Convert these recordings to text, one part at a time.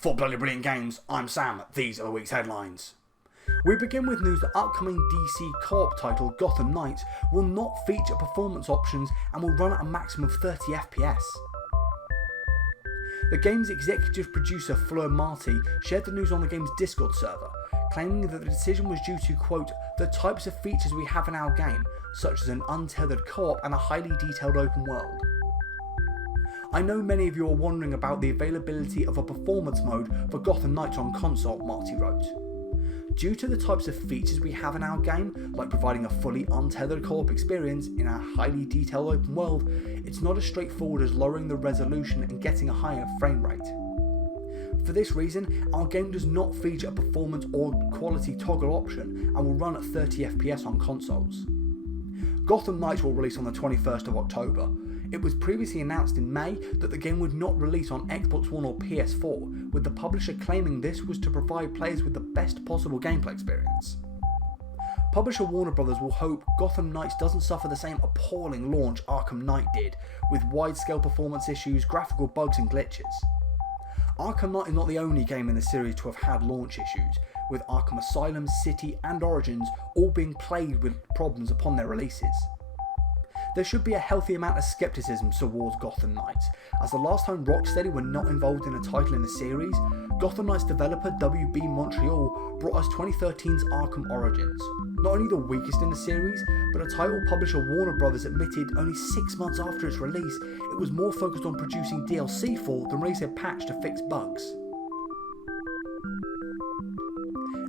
For Bloody Brilliant Games, I'm Sam. These are the week's headlines. We begin with news that upcoming DC co-op title Gotham Knights will not feature performance options and will run at a maximum of 30 FPS. The game's executive producer Fleur Marty shared the news on the game's Discord server, claiming that the decision was due to, quote, the types of features we have in our game, such as an untethered co-op and a highly detailed open world. I know many of you are wondering about the availability of a performance mode for Gotham Knights on console, Marty wrote. Due to the types of features we have in our game, like providing a fully untethered co-op experience in a highly detailed open world, it's not as straightforward as lowering the resolution and getting a higher frame rate. For this reason, our game does not feature a performance or quality toggle option and will run at 30 FPS on consoles. Gotham Knights will release on the 21st of October. It was previously announced in May that the game would not release on Xbox One or PS4, with the publisher claiming this was to provide players with the best possible gameplay experience. Publisher Warner Bros. Will hope Gotham Knights doesn't suffer the same appalling launch Arkham Knight did, with wide-scale performance issues, graphical bugs and glitches. Arkham Knight is not the only game in the series to have had launch issues, with Arkham Asylum, City and Origins all being plagued with problems upon their releases. There should be a healthy amount of skepticism towards Gotham Knights, as the last time Rocksteady were not involved in a title in the series, Gotham Knights developer WB Montreal brought us 2013's Arkham Origins. Not only the weakest in the series, but a title publisher Warner Bros. Admitted only 6 months after its release it was more focused on producing DLC for than releasing a patch to fix bugs.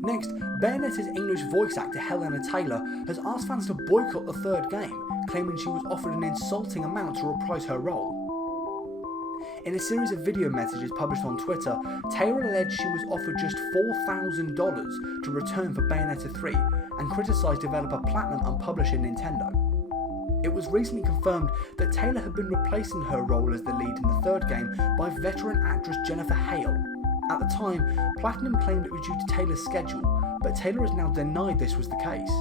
Next, Bayonetta's English voice actor Hellena Taylor has asked fans to boycott the third game, claiming she was offered an insulting amount to reprise her role. In a series of video messages published on Twitter, Taylor alleged she was offered just $4,000 to return for Bayonetta 3 and criticised developer Platinum and publisher Nintendo. It was recently confirmed that Taylor had been replacing her role as the lead in the third game by veteran actress Jennifer Hale. At the time, Platinum claimed it was due to Taylor's schedule, but Taylor has now denied this was the case.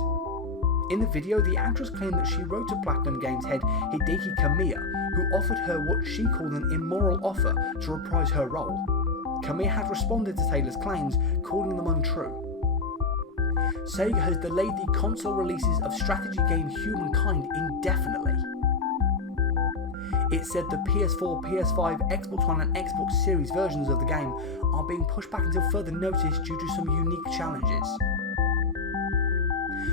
In the video, the actress claimed that she wrote to Platinum Games head Hideki Kamiya, who offered her what she called an immoral offer to reprise her role. Kamiya had responded to Taylor's claims, calling them untrue. Sega has delayed the console releases of strategy game Humankind indefinitely. It said the PS4, PS5, Xbox One and Xbox Series versions of the game are being pushed back until further notice due to some unique challenges.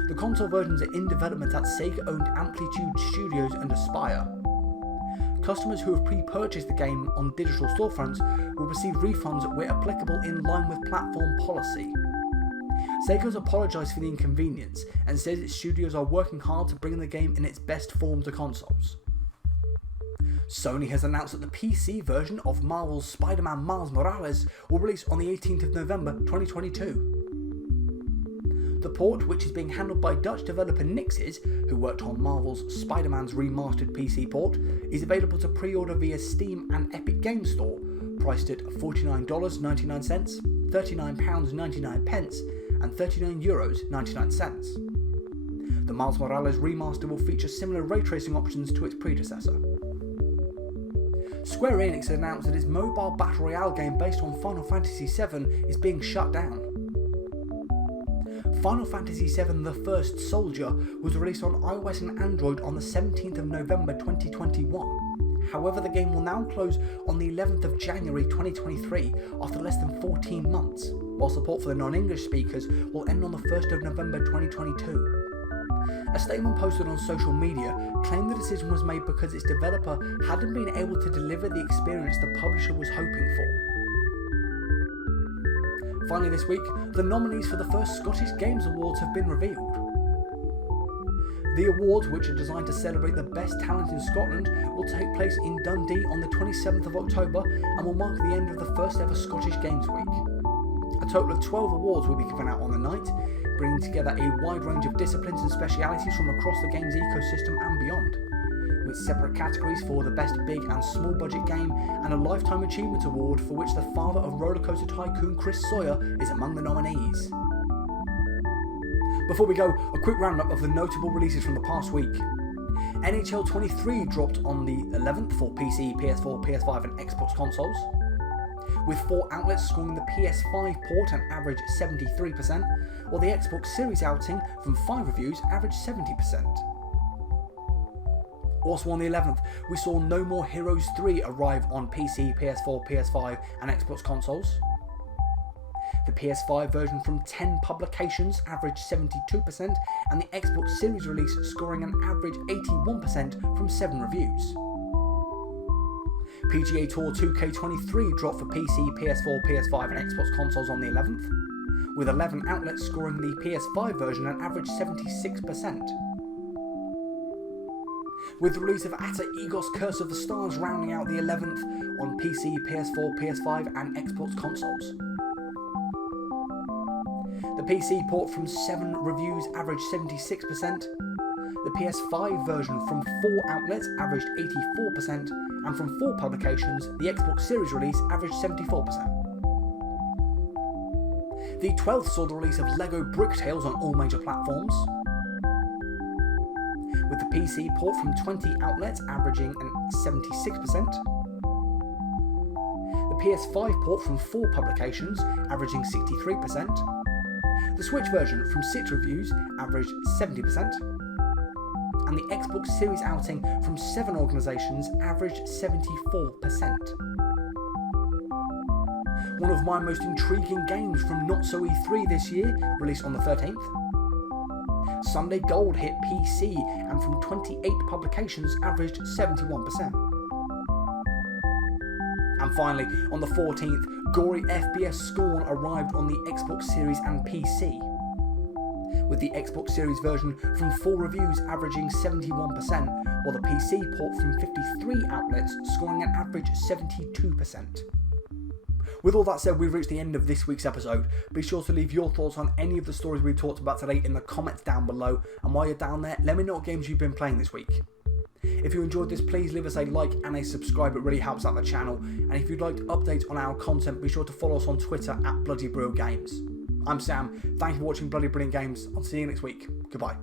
The console versions are in development at Sega-owned Amplitude Studios and Aspire. Customers who have pre-purchased the game on digital storefronts will receive refunds where applicable in line with platform policy. Sega has apologised for the inconvenience and says its studios are working hard to bring the game in its best form to consoles. Sony has announced that the PC version of Marvel's Spider-Man Miles Morales will release on the 18th of November 2022. The port, which is being handled by Dutch developer Nixes, who worked on Marvel's Spider-Man's remastered PC port, is available to pre-order via Steam and Epic Games Store, priced at $49.99, £39.99 and €39.99. The Miles Morales remaster will feature similar ray tracing options to its predecessor. Square Enix announced that its mobile battle royale game based on Final Fantasy VII is being shut down. Final Fantasy VII The First Soldier was released on iOS and Android on the 17th of November 2021. However, the game will now close on the 11th of January 2023 after less than 14 months, while support for the non-English speakers will end on the 1st of November 2022. A statement posted on social media claimed the decision was made because its developer hadn't been able to deliver the experience the publisher was hoping for. Finally this week, the nominees for the first Scottish Games Awards have been revealed. The awards, which are designed to celebrate the best talent in Scotland, will take place in Dundee on the 27th of October and will mark the end of the first ever Scottish Games Week. A total of 12 awards will be given out on the night, bringing together a wide range of disciplines and specialities from across the games ecosystem and beyond, with separate categories for the best big and small budget game and a Lifetime Achievement Award for which the father of rollercoaster tycoon Chris Sawyer is among the nominees. Before we go, a quick roundup of the notable releases from the past week. NHL 23 dropped on the 11th for PC, PS4, PS5 and Xbox consoles. with 4 outlets scoring the PS5 port an average 73%, while the Xbox Series outing from 5 reviews averaged 70%. Also on the 11th, we saw No More Heroes 3 arrive on PC, PS4, PS5 and Xbox consoles. The PS5 version from 10 publications averaged 72%, and the Xbox Series release scoring an average 81% from 7 reviews. PGA Tour 2K23 dropped for PC, PS4, PS5 and Xbox consoles on the 11th, with 11 outlets scoring the PS5 version an average 76%. With the release of Ata Egos Curse of the Stars rounding out the 11th on PC, PS4, PS5 and Xbox consoles. The PC port from 7 reviews averaged 76%, the PS5 version from 4 outlets averaged 84%, and from 4 publications, the Xbox Series release averaged 74%. The 12th saw the release of LEGO Bricktales on all major platforms, with the PC port from 20 outlets averaging 76%, the PS5 port from 4 publications averaging 63%, the Switch version from 6 reviews averaged 70%, and the Xbox Series outing from 7 organisations averaged 74%. One of my most intriguing games from Not So E3 this year, released on the 13th. Sunday Gold hit PC and from 28 publications averaged 71%. And finally, on the 14th, gory FPS Scorn arrived on the Xbox Series and PC, with the Xbox Series version from 4 reviews averaging 71%, while the PC port from 53 outlets scoring an average 72%. With all that said, we've reached the end of this week's episode. Be sure to leave your thoughts on any of the stories we talked about today in the comments down below, and while you're down there, let me know what games you've been playing this week. If you enjoyed this, please leave us a like and a subscribe, it really helps out the channel, and if you'd like updates on our content, be sure to follow us on Twitter at Bloody Brilliant Games. I'm Sam, thank you for watching Bloody Brilliant Games, I'll see you next week, goodbye.